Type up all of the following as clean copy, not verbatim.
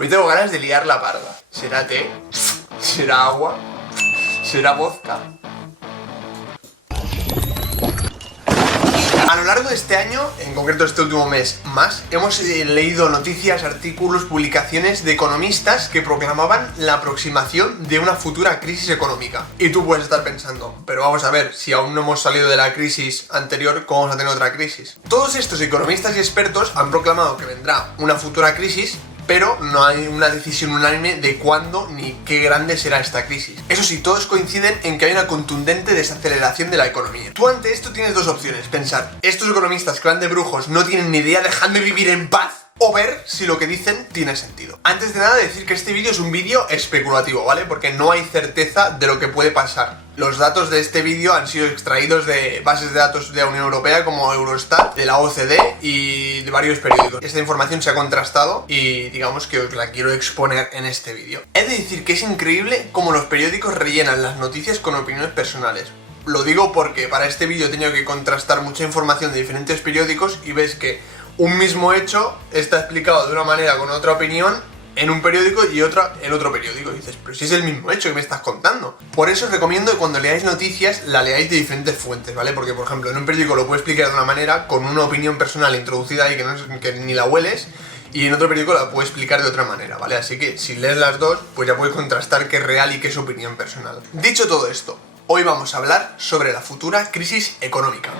Hoy tengo ganas de liar la parda. ¿Será té? ¿Será agua? ¿Será vodka? A lo largo de este año, en concreto este último mes más, hemos leído noticias, artículos, publicaciones de economistas que proclamaban la aproximación de una futura crisis económica. Y tú puedes estar pensando, pero vamos a ver, si aún no hemos salido de la crisis anterior, ¿cómo vamos a tener otra crisis? Todos estos economistas y expertos han proclamado que vendrá una futura crisis, pero no hay una decisión unánime de cuándo ni qué grande será esta crisis. Eso sí, todos coinciden en que hay una contundente desaceleración de la economía. Tú ante esto tienes dos opciones: pensar, estos economistas que van de brujos no tienen ni idea, dejadme vivir en paz, o ver si lo que dicen tiene sentido. Antes de nada, decir que este vídeo es un vídeo especulativo, ¿vale? Porque no hay certeza de lo que puede pasar. Los datos de este vídeo han sido extraídos de bases de datos de la Unión Europea como Eurostat, de la OCDE y de varios periódicos. Esta información se ha contrastado y digamos que os la quiero exponer en este vídeo. He de decir que es increíble cómo los periódicos rellenan las noticias con opiniones personales. Lo digo porque para este vídeo he tenido que contrastar mucha información de diferentes periódicos y ves que un mismo hecho está explicado de una manera con otra opinión en un periódico y otra en otro periódico. Y dices, pero si es el mismo hecho que me estás contando. Por eso os recomiendo que cuando leáis noticias la leáis de diferentes fuentes, ¿vale? Porque, por ejemplo, en un periódico lo puedo explicar de una manera con una opinión personal introducida ahí que ni la hueles, y en otro periódico la puedo explicar de otra manera, ¿vale? Así que si lees las dos, pues ya puedes contrastar qué es real y qué es opinión personal. Dicho todo esto, hoy vamos a hablar sobre la futura crisis económica.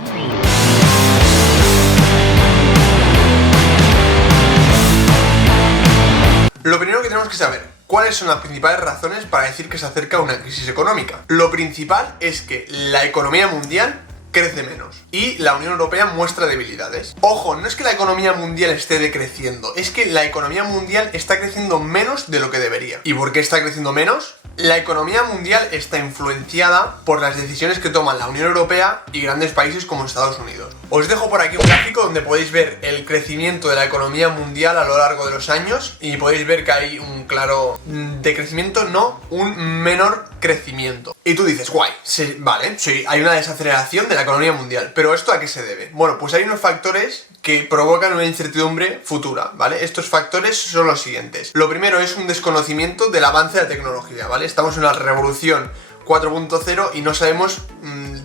Lo primero que tenemos que saber, ¿cuáles son las principales razones para decir que se acerca una crisis económica? Lo principal es que la economía mundial crece menos y la Unión Europea muestra debilidades. Ojo, no es que la economía mundial esté decreciendo, es que la economía mundial está creciendo menos de lo que debería. ¿Y por qué está creciendo menos? La economía mundial está influenciada por las decisiones que toman la Unión Europea y grandes países como Estados Unidos. Os dejo por aquí un gráfico donde podéis ver el crecimiento de la economía mundial a lo largo de los años y podéis ver que hay un claro decrecimiento, no un menor crecimiento. Y tú dices, guay, sí, vale, sí, hay una desaceleración de la economía mundial, pero ¿esto a qué se debe? Bueno, pues hay unos factores que provocan una incertidumbre futura, ¿vale? Estos factores son los siguientes. Lo primero es un desconocimiento del avance de la tecnología, ¿vale? Estamos en una revolución 4.0 y no sabemos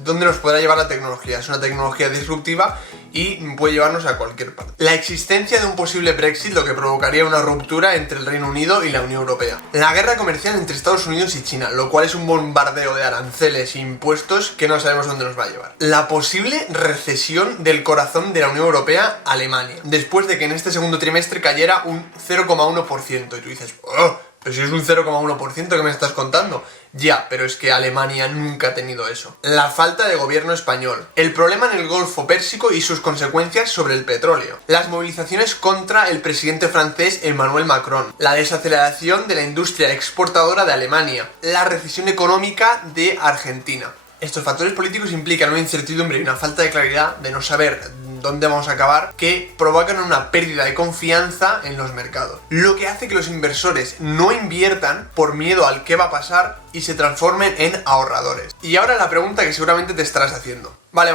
dónde nos podrá llevar la tecnología. Es una tecnología disruptiva y puede llevarnos a cualquier parte. La existencia de un posible Brexit, lo que provocaría una ruptura entre el Reino Unido y la Unión Europea. La guerra comercial entre Estados Unidos y China, lo cual es un bombardeo de aranceles e impuestos que no sabemos dónde nos va a llevar. La posible recesión del corazón de la Unión Europea, Alemania, después de que en este segundo trimestre cayera un 0,1%. Y tú dices, ¡oh! Pero si es un 0,1% que me estás contando. Ya, pero es que Alemania nunca ha tenido eso. La falta de gobierno español. El problema en el Golfo Pérsico y sus consecuencias sobre el petróleo. Las movilizaciones contra el presidente francés Emmanuel Macron. La desaceleración de la industria exportadora de Alemania. La recesión económica de Argentina. Estos factores políticos implican una incertidumbre y una falta de claridad de no saber dónde vamos a acabar, que provocan una pérdida de confianza en los mercados. Lo que hace que los inversores no inviertan por miedo al qué va a pasar y se transformen en ahorradores. Y ahora la pregunta que seguramente te estarás haciendo. Vale.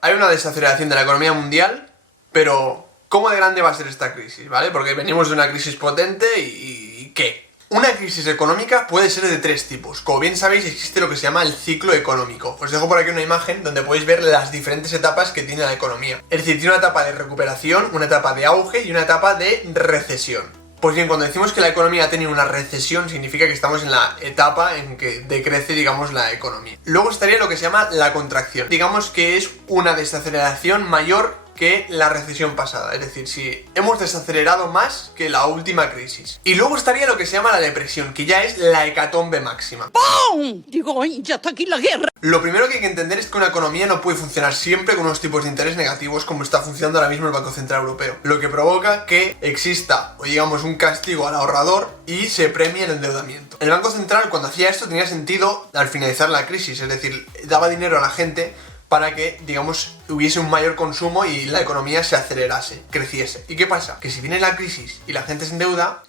Hay una desaceleración de la economía mundial, pero ¿cómo de grande va a ser esta crisis? ¿Vale? Porque venimos de una crisis potente y ¿qué? Una crisis económica puede ser de tres tipos. Como bien sabéis, existe lo que se llama el ciclo económico. Os dejo por aquí una imagen donde podéis ver las diferentes etapas que tiene la economía. Es decir, tiene una etapa de recuperación, una etapa de auge y una etapa de recesión. Pues bien, cuando decimos que la economía ha tenido una recesión, significa que estamos en la etapa en que decrece, digamos, la economía. Luego estaría lo que se llama la contracción. Digamos que es una desaceleración mayor que la recesión pasada, es decir, si hemos desacelerado más que la última crisis. Y luego estaría lo que se llama la depresión, que ya es la hecatombe máxima. ¡Pum! Digo, ¡ay, ya está aquí la guerra! Lo primero que hay que entender es que una economía no puede funcionar siempre con unos tipos de interés negativos como está funcionando ahora mismo el Banco Central Europeo, lo que provoca que exista, o digamos, un castigo al ahorrador y se premie el endeudamiento. El Banco Central, cuando hacía esto, tenía sentido al finalizar la crisis, es decir, daba dinero a la gente para que, digamos, hubiese un mayor consumo y la economía se acelerase, creciese. ¿Y qué pasa? Que si viene la crisis y la gente se endeuda,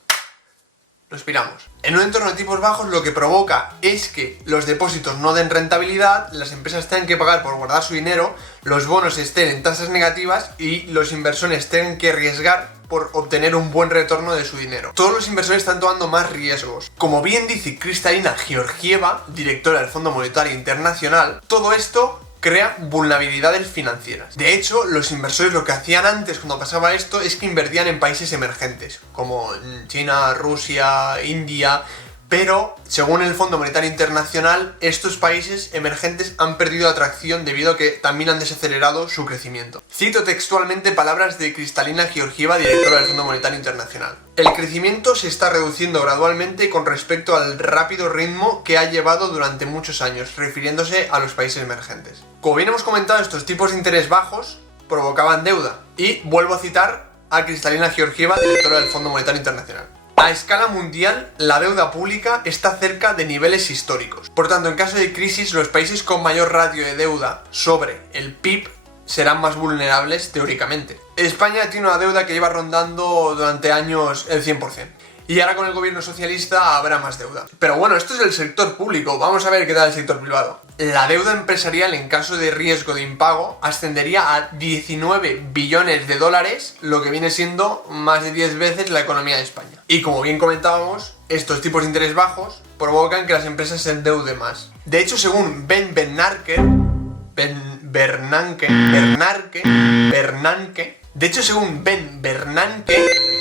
nos piramos. En un entorno de tipos bajos lo que provoca es que los depósitos no den rentabilidad, las empresas tengan que pagar por guardar su dinero, los bonos estén en tasas negativas y los inversores tengan que arriesgar por obtener un buen retorno de su dinero. Todos los inversores están tomando más riesgos. Como bien dice Kristalina Georgieva, directora del Fondo Monetario Internacional, todo esto crea vulnerabilidades financieras. De hecho, los inversores lo que hacían antes cuando pasaba esto es que invertían en países emergentes, como China, Rusia, India. Pero, según el Fondo Monetario Internacional, estos países emergentes han perdido atracción debido a que también han desacelerado su crecimiento. Cito textualmente palabras de Kristalina Georgieva, directora del Fondo Monetario Internacional. El crecimiento se está reduciendo gradualmente con respecto al rápido ritmo que ha llevado durante muchos años, refiriéndose a los países emergentes. Como bien hemos comentado, estos tipos de interés bajos provocaban deuda. Y vuelvo a citar a Kristalina Georgieva, directora del Fondo Monetario Internacional. A escala mundial, la deuda pública está cerca de niveles históricos. Por tanto, en caso de crisis, los países con mayor ratio de deuda sobre el PIB serán más vulnerables teóricamente. España tiene una deuda que lleva rondando durante años el 100%. Y ahora con el gobierno socialista habrá más deuda. Pero bueno, esto es el sector público. Vamos a ver qué tal el sector privado. La deuda empresarial en caso de riesgo de impago ascendería a 19 billones de dólares, lo que viene siendo más de 10 veces la economía de España. Y como bien comentábamos, estos tipos de interés bajos provocan que las empresas se endeuden más. De hecho, según Ben Bernanke,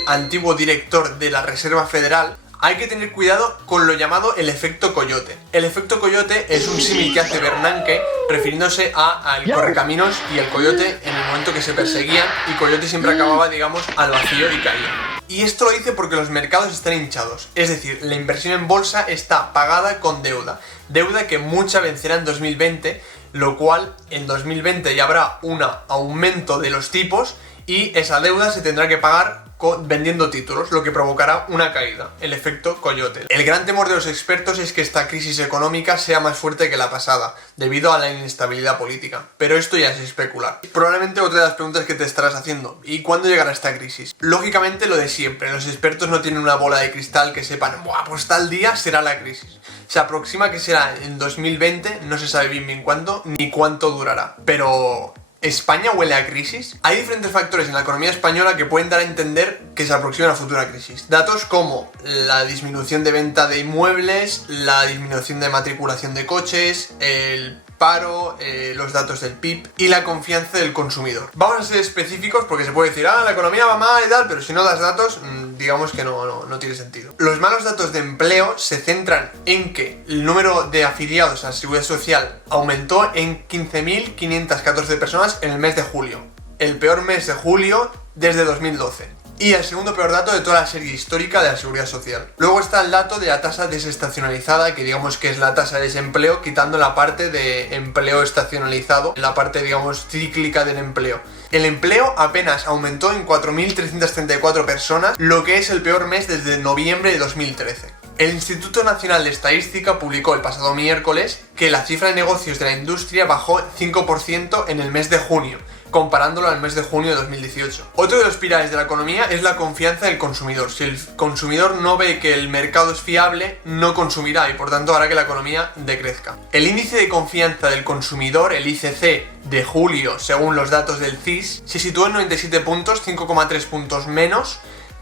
antiguo director de la Reserva Federal, hay que tener cuidado con lo llamado el efecto coyote. El efecto coyote es un símil que hace Bernanke refiriéndose al correcaminos y el coyote en el momento que se perseguían, y coyote siempre acababa, digamos, al vacío y caía. Y esto lo dice porque los mercados están hinchados, es decir, la inversión en bolsa está pagada con deuda. Deuda que mucha vencerá en 2020, lo cual en 2020 ya habrá un aumento de los tipos y esa deuda se tendrá que pagar vendiendo títulos, lo que provocará una caída, el efecto coyote. El gran temor de los expertos es que esta crisis económica sea más fuerte que la pasada, debido a la inestabilidad política. Pero esto ya es especular. Probablemente otra de las preguntas que te estarás haciendo: ¿y cuándo llegará esta crisis? Lógicamente lo de siempre, los expertos no tienen una bola de cristal que sepan, ¡buah, pues tal día será la crisis! Se aproxima que será en 2020, no se sabe bien cuándo, ni cuánto durará. Pero ¿España huele a crisis? Hay diferentes factores en la economía española que pueden dar a entender que se aproxima una futura crisis. Datos como la disminución de venta de inmuebles, la disminución de matriculación de coches, el paro, los datos del PIB y la confianza del consumidor. Vamos a ser específicos porque se puede decir, la economía va mal y tal, pero si no das datos, digamos que no tiene sentido. Los malos datos de empleo se centran en que el número de afiliados a la Seguridad Social aumentó en 15.514 personas en el mes de julio. El peor mes de julio desde 2012. Y el segundo peor dato de toda la serie histórica de la Seguridad Social. Luego está el dato de la tasa desestacionalizada, que digamos que es la tasa de desempleo, quitando la parte de empleo estacionalizado, la parte, digamos, cíclica del empleo. El empleo apenas aumentó en 4.334 personas, lo que es el peor mes desde noviembre de 2013. El Instituto Nacional de Estadística publicó el pasado miércoles que la cifra de negocios de la industria bajó 5% en el mes de junio, comparándolo al mes de junio de 2018. Otro de los pilares de la economía es la confianza del consumidor. Si el consumidor no ve que el mercado es fiable, no consumirá y por tanto hará que la economía decrezca. El índice de confianza del consumidor, el ICC, de julio, según los datos del CIS, se situó en 97 puntos, 5,3 puntos menos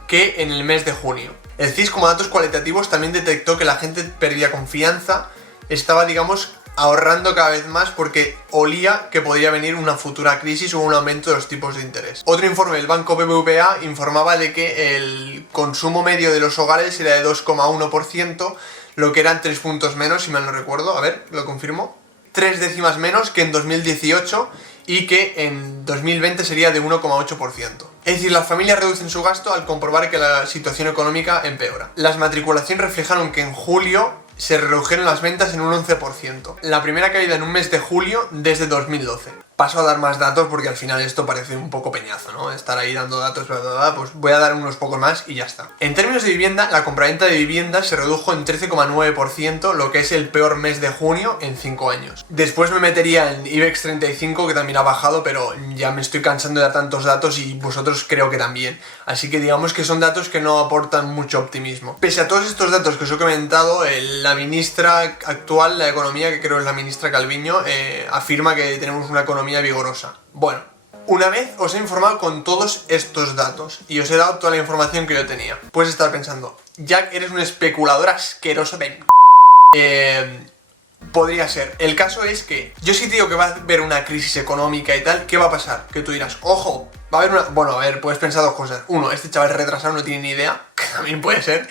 que en el mes de junio. El CIS, como datos cualitativos, también detectó que la gente perdía confianza, estaba, digamos, ahorrando cada vez más porque olía que podría venir una futura crisis o un aumento de los tipos de interés. Otro informe del banco BBVA informaba de que el consumo medio de los hogares era de 2,1%, lo que eran 3 puntos menos, si mal no recuerdo. A ver, lo confirmo. 3 décimas menos que en 2018 y que en 2020 sería de 1,8%. Es decir, las familias reducen su gasto al comprobar que la situación económica empeora. Las matriculaciones reflejaron que en julio se redujeron las ventas en un 11%. La primera caída en un mes de julio desde 2012. Paso a dar más datos porque al final esto parece un poco peñazo, ¿no? Estar ahí dando datos, pues voy a dar unos pocos más y ya está. En términos de vivienda, la compraventa de viviendas se redujo en 13,9%, lo que es el peor mes de junio en 5 años. Después me metería en IBEX 35, que también ha bajado, pero ya me estoy cansando de dar tantos datos y vosotros creo que también. Así que digamos que son datos que no aportan mucho optimismo. Pese a todos estos datos que os he comentado, la ministra actual, la economía, que creo es la ministra Calviño, afirma que tenemos una economía vigorosa. Bueno, Una vez os he informado con todos estos datos y os he dado toda la información que yo tenía, puedes estar pensando, Jack, eres un especulador asqueroso de... Podría ser. El caso es que yo sí te digo que va a haber una crisis económica y tal, ¿qué va a pasar? Que tú dirás, ojo, va a haber una... Bueno, a ver, puedes pensar dos cosas. Uno, este chaval retrasado no tiene ni idea, que también puede ser.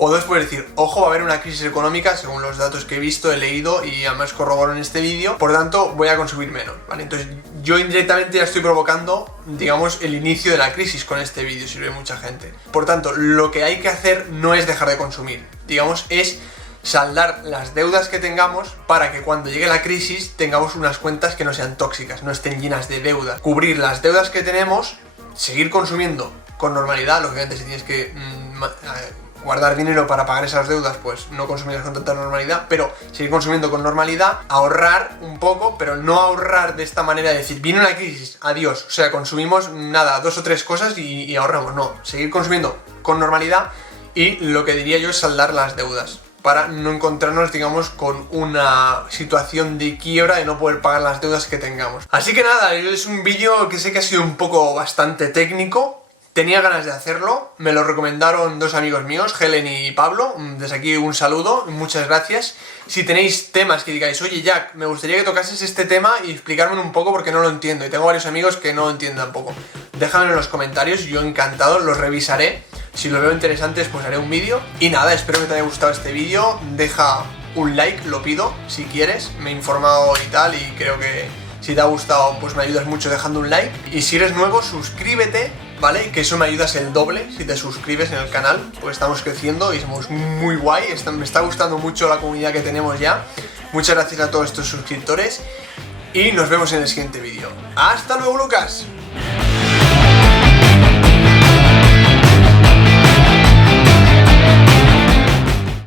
O dos, puedes decir, ojo, va a haber una crisis económica, según los datos que he visto, he leído y además corroboro en este vídeo, por tanto voy a consumir menos, ¿vale? Entonces yo indirectamente ya estoy provocando, digamos, el inicio de la crisis con este vídeo, si lo ve mucha gente. Por tanto, lo que hay que hacer no es dejar de consumir, digamos, es saldar las deudas que tengamos para que cuando llegue la crisis tengamos unas cuentas que no sean tóxicas, no estén llenas de deudas. Cubrir las deudas que tenemos, seguir consumiendo con normalidad, lógicamente si tienes que guardar dinero para pagar esas deudas, pues no consumirlas con tanta normalidad, pero seguir consumiendo con normalidad, ahorrar un poco, pero no ahorrar de esta manera de decir, viene una crisis, adiós, o sea, consumimos nada, 2 o 3 cosas y ahorramos, no, seguir consumiendo con normalidad y lo que diría yo es saldar las deudas, para no encontrarnos, digamos, con una situación de quiebra de no poder pagar las deudas que tengamos. Así que nada, es un vídeo que sé que ha sido un poco bastante técnico, tenía ganas de hacerlo, me lo recomendaron 2 amigos míos, Helen y Pablo, desde aquí un saludo, muchas gracias. Si tenéis temas que digáis, oye Jack, me gustaría que tocases este tema y explicármelo un poco porque no lo entiendo, y tengo varios amigos que no lo entienden tampoco, déjamelo en los comentarios, yo encantado, los revisaré. Si lo veo interesante, pues haré un vídeo. Y nada, espero que te haya gustado este vídeo. Deja un like, lo pido, si quieres. Me he informado y tal, y creo que si te ha gustado, pues me ayudas mucho dejando un like. Y si eres nuevo, suscríbete, ¿vale? Que eso me ayudas el doble si te suscribes en el canal, pues estamos creciendo y somos muy guay. Me está gustando mucho la comunidad que tenemos ya. Muchas gracias a todos estos suscriptores. Y nos vemos en el siguiente vídeo. ¡Hasta luego, Lucas!